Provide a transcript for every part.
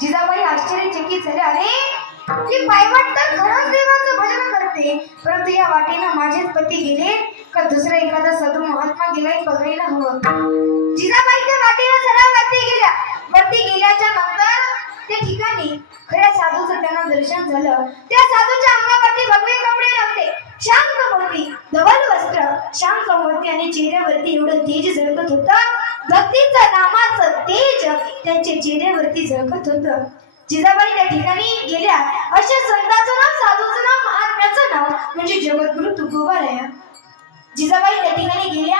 जिजाबाई आश्चर्यचकित झाले. अरे ही पायवाट तर खरंच देवाचं भजन करते. परंतु या वाटेनं माझेच पती गेले का दुसरा एखादा साधू महात्मा गेलाय बघायला हवं. जिजाबाई त्या वाटेनं सरळ वरती गेल्या. वरती गेल्याच्यानंतर त्या ठिकाणी खऱ्या साधूचं त्यांना दर्शन झालं. त्या साधूच्या अंगावरती भगवे कपडे नव्हते शांत मूर्ती धवल वस्त्र शांत मूर्ती चेहऱ्यावरती एवढं तेज झळकत होतं. भक्तीचं नामाचं तेज त्यांच्या चेहऱ्यावरती झळकत होतं. जिजाबाई त्या ठिकाणी गेल्या. अशा संतांचं नाव साधूचं नाव महात्म्याचं नाव म्हणजे जगद्गुरु तुकोबाराया जिजाबाई त्या ठिकाणी गेल्या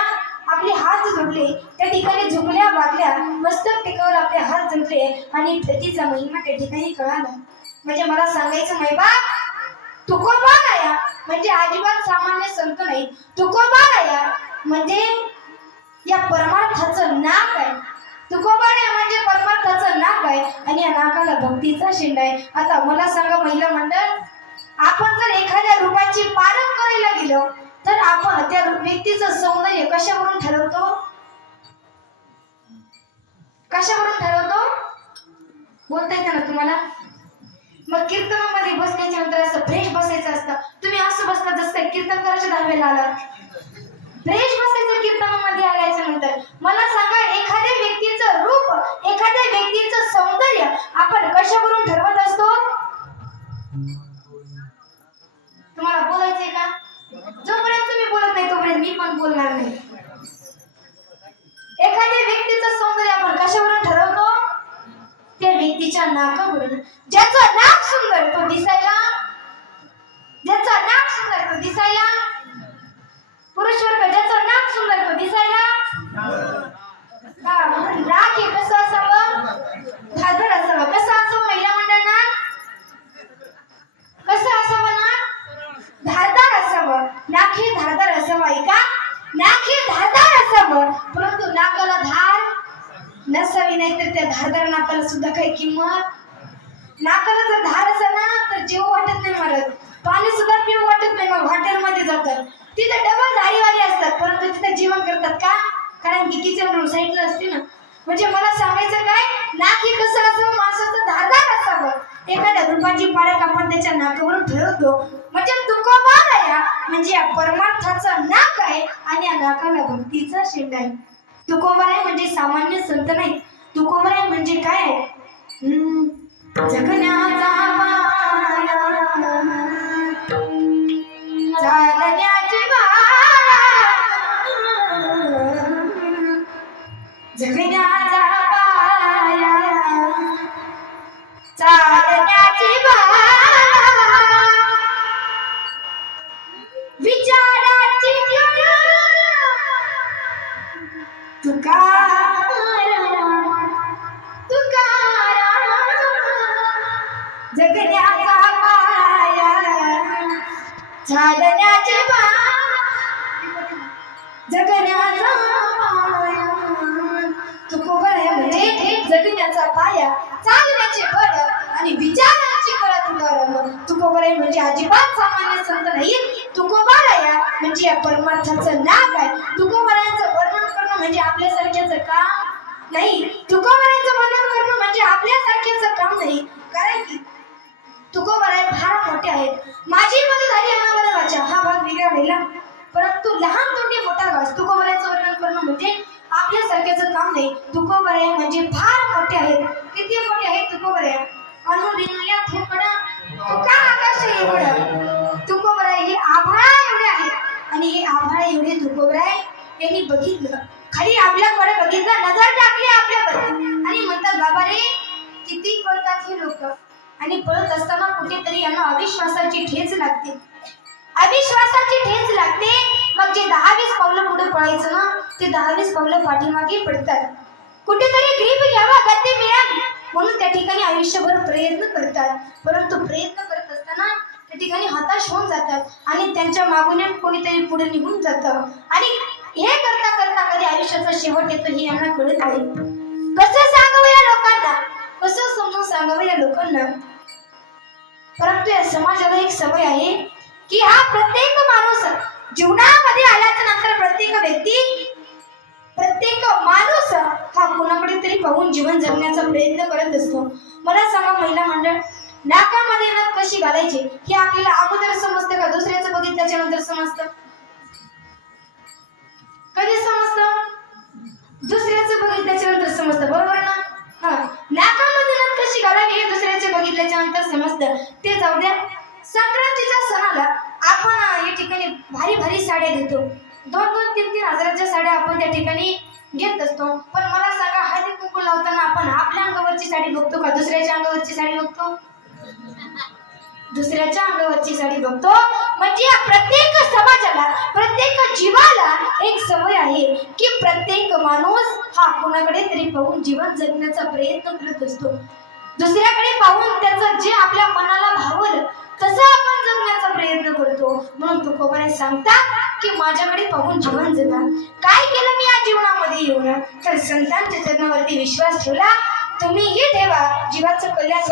आपले हात जोडले. त्या ठिकाणी झुकल्या वागल्या. मस्तक टेकावर आपले हात जोडले आणि प्रतिचा महिमा त्या ठिकाणी कळाला. म्हणजे मला सांगायचं नाही बा तुकोबा राया. म्हणजे अजिबात सामान्य संत नाही. तुकोबा राया. म्हणजे या परमार्थाचं नाक आहे. तुकोबाने म्हणजे परमार्थाचं नाक आहे आणि या नाकाला भक्तीचा शिंड आहे. आता मला सांगा महिला मंडळ आपण जर एखाद्या रूपाची पालन करायला गेलो तर आपण त्या व्यक्तीचं सौंदर्य कशावरून ठरवतो? कशावरून ठरवतो? बोलता ना तुम्हाला? मग कीर्तनामध्ये बसण्याच्या नंतर असं फ्रेश बसायचं असतं. तुम्ही असं बसता जसं कीर्तन करायच्या दहावेला आलात ब्रेज बसायचं कीर्तनामध्ये आल्याच्यानंतर मला सांगा एखाद्या व्यक्तीचं रूप एखाद्या व्यक्तीचं सौंदर्य आपण कशावरून ठरवत असतो? तुम्हाला बोलायचंय का? जोपर्यंत तुम्ही बोलत नाही तोपर्यंत मी पण बोलणार नाही. एखाद्या व्यक्तीचं सौंदर्य आपण कशावरून ठरवतो? त्या व्यक्तीच्या नाकावरून. ज्याचं नाक सुंदर तो दिसायला? ज्याचं नाक सुंदर तो दिसायला पुरुष वर्ग ज्याचं नाक सुंदर तो दिसायला हा, म्हणून नाक हे कसं असावं खादर असावं कसं असावं महिला मंडळांना कसं असावं नाक धारदार असावं नाक हे धारदार असावं धारदार असावं परंतु नाकाला धार नसावी नाही तर त्या धारदार नाकाला सुद्धा काही किंमत? नाकाला जर धार असेल ना तर जेव वाटत नाही मारत. पाणी सुद्धा पिऊ वाटत नाही मग हॉटेलमध्ये जातात. तिथे डबल धारीवाली असतात परंतु तिथे जेवण करतात का? कारण की किचन रूम साईडला असते ना. म्हणजे मला सांगायचं काय? नाक हे कसं असावं माणसाचं धारदार असावं. एखाद्या रुपाची पारख आपण त्याच्या नाकावरून ठरवतो. म्हणजे तुकोबा म्हणजे या परमार्थाचा नाक आहे आणि या नाकाला भक्तीचा शेंड आहे. तुकोबराय आहे म्हणजे सामान्य संत नाही. तुकोबराय आहे म्हणजे काय आहे? हम्म, जगण्याचा चालण्याचे जगण्याचा पाया. तुकोबर आहे म्हणजे जगण्याचा पाया. चालण्याचे बळ आणि विचारांची कळत तुकाराम तुकोबर म्हणजे अजिबात सामान्य संत नाही. तुकोबाराया म्हणजे या परमार्थाचं नाक आहे. तुकोबारांचं वर्णन करणं म्हणजे आपल्यासारख्याचं काम नाही. तुकोबारांचं वर्णन करणं म्हणजे आपल्यासारख्याचं काम नाही. कारण की तुकोबाराय फार मोठे आहेत. माझी मदत झाली अनावरणाच्या हा भाग वेगळा राहिला परंतु लहान तोंडी मोठा घास तुकोबारायचं वर्णन करणं म्हणजे आपल्यासारख्याचं काम नाही. तुकोबऱ्या म्हणजे फार मोठे आहेत. किती मोठे आहेत तुकोबाराय अनुदिनया थोकडा तुका आकाश एवढं. तुकोबऱ्या हे आभाळा एवढे आहेत. आणि हे आभाळा एवढे तुकोबऱ्या यांनी बघितलं. खाली आपल्याकडे बघितलं नजर टाकली आपल्यावर आणि म्हणतात बाबा रे किती पळतात हे लोक. आणि पळत असताना कुठेतरी यांना अविश्वासाची ठेच लागते. अविश्वासाची ठेच लागते. मग जे दहा वीस पावलं पुढे पळायचं ना ते दहावीस पावलं पाठीमागे पडतात. कुठेतरी ग्रीप घ्यावा गती मिळावी म्हणून त्या ठिकाणी आयुष्यभर प्रयत्न करतात. परंतु प्रयत्न करत असताना त्या ठिकाणी हताश होऊन जातात आणि त्यांच्या मागून कोणीतरी पुढे निघून जातं. आणि हे करता करता कधी आयुष्याचा शेवट येतो हे यांना कळत नाही. कसं सांगावं या लोकांना? कसं समजून सांगावं या लोकांना? परंतु या समाजाला एक सवय आहे की हा प्रत्येक माणूस जीवनामध्ये आल्याच्यानंतर प्रत्येक व्यक्ती कोणाकडे पाहून जीवन जगण्याचा प्रयत्न करत असतो. मला सांगा महिला मंडळ नाकामध्ये ना कशी घालायची? हे आपल्याला अगोदर समजतं का? दुसऱ्याचं बघितल्याच्या नंतर समजतं? कधी समजतं? दुसऱ्याचं बघितल्याच्या नंतर समजतं. बरोबर ना? हा. नाकामध्ये नथ कशी घालावी हे दुसऱ्याचे बघितल्याच्या नंतर समजतं. ते जाऊ द्या. संक्रांतीच्या सणाला आपण या ठिकाणी भारी भारी साड्या घेतो. दोन दोन तीन तीन हजाराच्या साड्या आपण त्या ठिकाणी घेत असतो. पण मला सांगा हळदी कुंकू लावताना आपण आपल्या अंगावरची साडी बघतो का? दुसऱ्याच्या अंगावरची साडी बघतो? दुसऱ्याच्या अंगावरची साडी बघतो. म्हणजे या प्रत्येक समाजाला प्रत्येक जीवाला एक सवय आहे की प्रत्येक माणूस हा कोणाकडे तरी पाहून जीवन जगण्याचा प्रयत्न करत असतो. दुसऱ्याकडे पाहून त्याचं जे आपल्या मनाला भावल तसं आपण जगण्याचा प्रयत्न करतो. म्हणून तुकोबाने सांगतात की माझ्याकडे पाहून जीवन जगा. काय केलं मी या जीवनामध्ये येऊन? तर संतांच्या चरणावरती विश्वास ठेवला. तुम्हीही ठेवा जीवाचं कल्याण